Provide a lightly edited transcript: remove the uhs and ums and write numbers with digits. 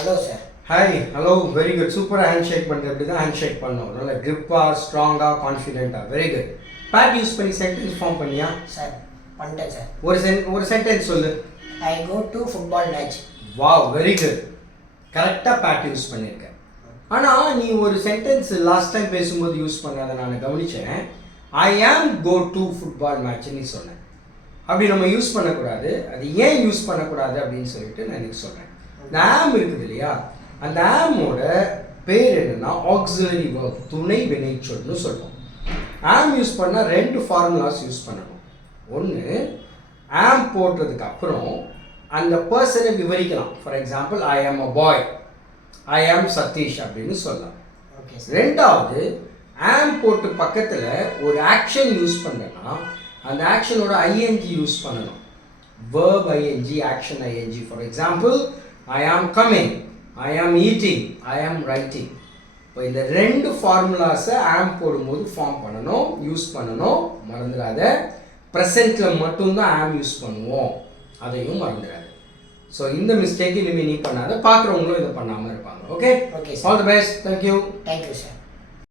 Hello, sir. Hi, hello, very good. Super handshake பண்ணுறது அப்படி தான் handshake பண்ணோம். நல்ல grip-ஆ, strong-ஆ, confident-ஆ. Very good. Pat யூஸ் பண்ணி sentence form பண்ணியா? Sir, பண்ணிட்டேன் sir. ஒரு sentence சொல்லு. I go to football match. Wow, very good. கரெக்டாக pat யூஸ் பண்ணியிருக்க. ஆனால் நீ ஒரு சென்டென்ஸ் லாஸ்ட் டைம் பேசும்போது யூஸ் பண்ணாத நான் கவனித்தேன். I am go to football match நீ சொன்னேன். அப்படி நம்ம யூஸ் பண்ணக்கூடாது. அது ஏன் யூஸ் பண்ணக்கூடாது அப்படின்னு சொல்லிட்டு நான் எனக்கு சொல்கிறேன். இந்த ஆம் இருக்குது இல்லையா, அந்த ஆமோட பேர் என்னன்னா ஆக்ஸிலரி verb, துணை வினைச்சொல்னு சொல்லுவோம். ஆம் யூஸ் பண்ணால் ரெண்டு ஃபார்முலாஸ் யூஸ் பண்ணணும். ஒன்று, ஆம் போட்டதுக்கு அப்புறம் அந்த பர்சனை விவரிக்கலாம். ஃபார் எக்ஸாம்பிள், ஐ ஆம் அ பாய், ஐ ஆம் சதீஷ் அப்படின்னு சொல்லலாம். ரெண்டாவது, ஆம் போட்டு பக்கத்தில் ஒரு ஆக்ஷன் யூஸ் பண்ணனா அந்த ஆக்ஷனோட ஐஎன்ஜி யூஸ் பண்ணணும். verb ing, action ing. For example, I am coming, I am eating, I am writing. இப்போ இந்த ரெண்டு ஃபார்முலாஸை ஆம் போடும்போது ஃபார்ம் பண்ணணும், யூஸ் பண்ணணும். மறந்துடாத. ப்ரெசென்ட்டில் மட்டும்தான் ஆம் யூஸ் பண்ணுவோம், அதையும் மறந்துடாது. ஸோ இந்த மிஸ்டேக் இனிமேல் நீ பண்ணாத, பார்க்குறவங்களும் இதை பண்ணாமல் இருப்பாங்க. Okay, okay, all the best. Thank you. Thank you sir.